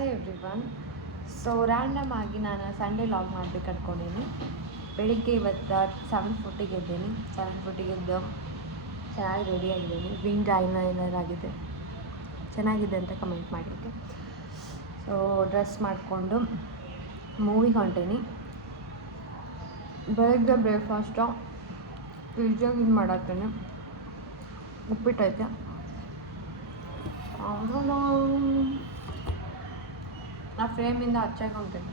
Hi everyone. So random ಆಗಿ ನಾನು Sunday log ಮಾಡ್ಬೇಕು ಅಂದ್ಕೊಂಡೀನಿ. ಬೆಳಿಗ್ಗೆ ಇವತ್ತು 7:40ಗೆ ಎದ್ದೇನೆ. 7:40ಗೆ ಎದ್ದು ಚೆನ್ನಾಗಿ ರೆಡಿಯಾಗಿದ್ದೀನಿ. ವಿಂಗ್ ಐಲೈನರ್ ಆಗಿದೆ, ಚೆನ್ನಾಗಿದೆ ಅಂತ ಕಮೆಂಟ್ ಮಾಡಿದ್ದೆ. ಸೊ ಡ್ರೆಸ್ ಮಾಡಿಕೊಂಡು ಮೂವಿಗೆ ಹೊಂಟೀನಿ. ಬೆಳಗ್ಗೆ ಬ್ರೇಕ್ಫಾಸ್ಟು ಪಿಜ್ಜಾಗಿ ಇದು ಮಾಡತ್ತೇನೆ, ಉಪ್ಪಿಟ್ಟೈತೆ. ನಾ ಫ್ರೇಮಿಂದ ಹಚ್ಚಾಗಿ ಹೊಂಟೇನೆ.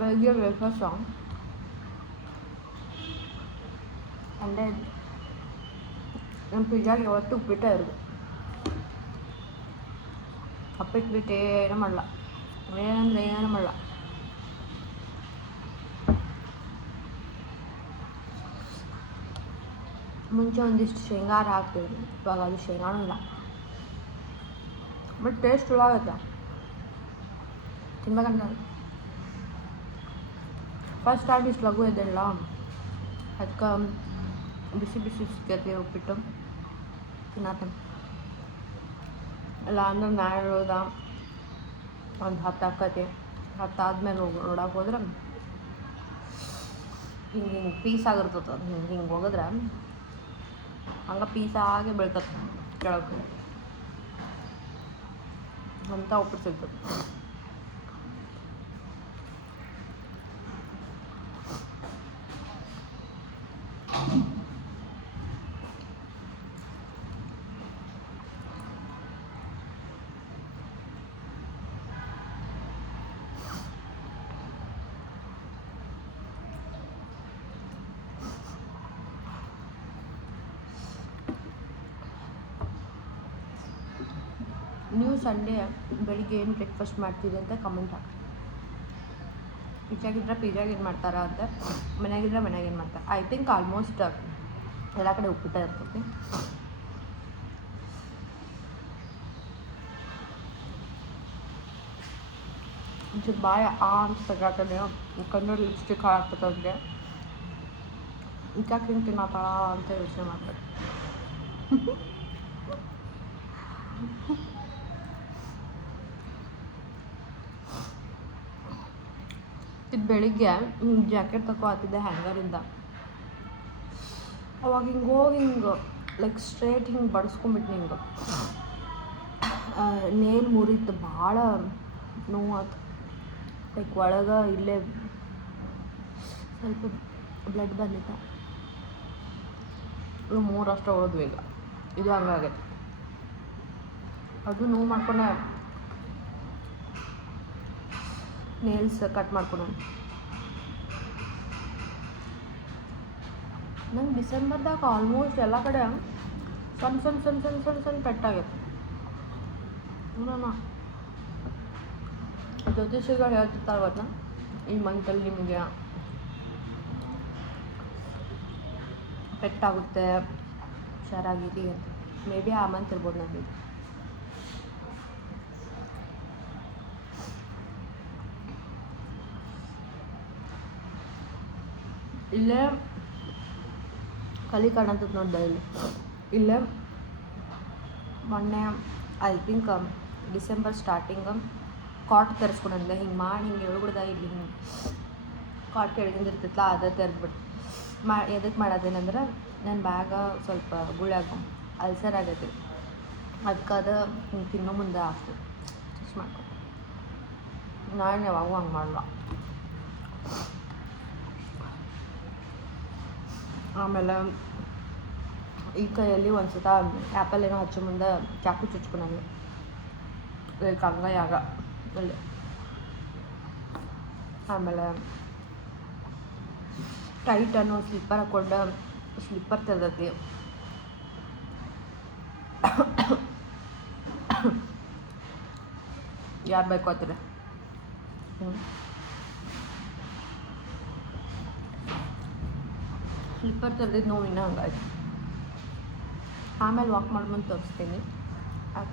ಬೆಳಗ್ಗೆ ಬ್ರೇಕ್ಫಾಸ್ಟು ಸಂಡೇ ನಮ್ಮ ಪಿಜ್ಜಾಗೆ ಯಾವತ್ತೂ ಉಪ್ಪಿಟ್ಟೇ ಇರೋದು. ಉಪ್ಪಿಟ್ಟು ಬಿಟ್ಟು ಏನೂ ಮಾಡಲ್ಲ, ಏನಂದರೆ ಏನೂ ಮಾಡಲ್ಲ. ಮುಂಚೆ ಒಂದಿಷ್ಟು ಶೇಂಗಾರ ಹಾಕ್ತಿದ್ರು, ಇವಾಗ ಅದು ಶೇಂಗಾನೂ ಇಲ್ಲ. ಬಟ್ ಟೇಸ್ಟ್ ಆಗುತ್ತೆ, ತಿನ್ಬೇಕಂತ. ಫಸ್ಟ್ ಟೈಮ್ ಇಷ್ಟು ಲಘು ಇದ್ದಿಲ್ಲ, ಅದಕ್ಕೆ ಬಿಸಿ ಬಿಸಿ ಸಿಕ್ಕೈತಿ ಉಪ್ಪಿಟ್ಟು ತಿನ್ನತ್ತೇನೆ. ಇಲ್ಲ ಅಂದ್ರೆ ನಾಳೆ ಹೋದ ಒಂದು 10 ಆಕೈತಿ. 10 ಆದ್ಮೇಲೆ ನೋಡಕ್ಕೆ ಹೋದ್ರೆ ಹಿಂಗೆ ಪೀಸ್ ಆಗಿರ್ತದೆ. ಅದು ಹಿಂಗೆ ಹೋಗಿದ್ರೆ ಹಂಗೆ ಪೀಸಾಗೆ ಬೀಳ್ತದೆ ಕೆಳಗೆ ಅಂತ ಉಪ್ಪಿಟ್ಟು ಸಿಗ್ತದೆ. ನೀವು ಸಂಡೇ ಬೆಳಿಗ್ಗೆ ಏನು ಬ್ರೇಕ್ಫಾಸ್ಟ್ ಮಾಡ್ತೀರಿ ಅಂತ ಕಮೆಂಟ್ ಹಾಕಿ. ಪಿಜ್ಜಾಗಿದ್ರೆ ಪಿಜ್ಜಾಗೆ ಏನು ಮಾಡ್ತಾರಾ ಅಂತ, ಮನೆಯಾಗಿದ್ರೆ ಮನೆಯಾಗ ಏನು ಮಾಡ್ತಾರೆ. ಐ ಥಿಂಕ್ ಆಲ್ಮೋಸ್ಟ್ ಎಲ್ಲ ಕಡೆ ಉಪ್ಪಿಟ್ಟ ಇರ್ತೈತಿ. ಒಂಚೂರು ಬಾಯ ಅಂತ ತಗೊಳ್ತಾನೆ, ಕಣ್ಣಲ್ಲಿ ಲಿಪ್ಸ್ಟಿಕ್ ಹಾಕ್ತದೆ. ಇಕ್ಕಾಕ ಹಿಂಗೆ ತಿನ್ನತ್ತಾಳ ಅಂತ ಯೋಚನೆ ಮಾಡ್ತಾರೆ. ಇದು ಬೆಳಿಗ್ಗೆ ಜಾಕೆಟ್ ತಗೊಳ್ತಿದ್ದೆ ಹ್ಯಾಂಗರಿಂದ. ಅವಾಗ ಹಿಂಗೆ ಹೋಗಿ ಹಿಂಗೆ ಲೈಕ್ ಸ್ಟ್ರೇಟ್ ಹಿಂಗೆ ಬಡಿಸ್ಕೊಂಬಿಟ್ಟು ಹಿಂಗೆ ನೇಲ್ ಮುರಿತು, ಭಾಳ ನೋವಾಯ್ತು. ಲೈಕ್ ಒಳಗೆ ಇಲ್ಲೇ ಸ್ವಲ್ಪ ಬ್ಲಡ್ ಬಂದಿತ್ತು. ಇವು 3 ಅಷ್ಟೇ ಉಳಿದ್ವು. ಈಗ ಇದು ಹಂಗಾಗೈತೆ. ಅದು ನೋವು ಮಾಡ್ಕೊಂಡೆ ನೇಲ್ಸ್ ಕಟ್ ಮಾಡ್ಕೊಂಡು. ನಂಗೆ ಡಿಸೆಂಬರ್ದಾಗ ಆಲ್ಮೋಸ್ಟ್ ಎಲ್ಲ ಕಡೆ ಸಣ್ಣ ಪೆಟ್ಟಾಗೈತೆ. ಜ್ಯೋತಿಷಿಗಳು ಹೇಳ್ತಿರ್ತಾರೆ ಗೊತ್ತಾ, ಈ ಮಂತಲ್ಲಿ ನಿಮಗೆ ಪೆಟ್ಟಾಗುತ್ತೆ, ಹುಷಾರಾಗಿರಿ ಅಂತ. ಮೇ ಬಿ ಆ ಮಂತ್ ಇರ್ಬೋದು ನನಗೆ. ಇಲ್ಲೇ ಕಲಿ ಕಾಣಂತದ ನೋಡ್ದೆ. ಇಲ್ಲೇ ಮೊನ್ನೆ ಐ ಥಿಂಕ್ ಡಿಸೆಂಬರ್ ಸ್ಟಾರ್ಟಿಂಗ್ ಕಾಟ್ ತರಿಸ್ಕೊಂಡೆ. ಹಿಂಗೆ ಮಾಡಿ ಹಿಂಗೆ ಎಳ್ಗುಡ್ದ ಇಲ್ಲಿ ಹಿಂಗೆ ಕಾಟ್ ಕೆಳಗಿಂದ ಇರ್ತೈತಲ್ಲ, ಅದೇ ತೆರೆದ್ಬಿಟ್ಟು ಎದಕ್ಕೆ ಮಾಡೋದೇನಂದ್ರೆ ನನ್ನ ಬ್ಯಾಗ ಸ್ವಲ್ಪ ಗುಳ್ಯಾಗ ಅಲ್ಸರ್ ಆಗೈತಿ. ಅದಕ್ಕೆ ಅದು ಹಿಂಗೆ ತಿನ್ನೋ ಮುಂದೆ ಆಗ್ತದೆ. ಜಸ್ಟ್ ಮಾಡ್ಕೊ, ನಾನು ಯಾವಾಗೂ ಹಂಗೆ ಮಾಡಲ್ಲ. ಆಮೇಲೆ ಈ ಕೈಯಲ್ಲಿ ಒಂದು ಸತ ಆ್ಯಪಲ್ ಏನೋ ಹಚ್ಚೋ ಮುಂದೆ ಚಾಕು ಚುಚ್ಕೊಂಡಂಗೆ ಲೈಕ್ ಹಂಗಾಯಾಗ ಅಲ್ಲಿ. ಆಮೇಲೆ ಟೈಟ್ ಅನ್ನೋ ಸ್ಲಿಪ್ಪರ್ ಹಾಕ್ಕೊಂಡು ಸ್ಲಿಪ್ಪರ್ ತೆಗ್ದೈತಿ. ಯಾರು ಬೇಕು ಆತರ ಸ್ಲಿಪ್ಪರ್ ತೆರೆದಿದ್ದು ನೋವು ಇನ್ನೂ ಹಂಗಾಯ್ತು. ಆಮೇಲೆ ವಾಕ್ ಮಾಡ್ಬಂದು ತೋರಿಸ್ತೀನಿ. ಆಗ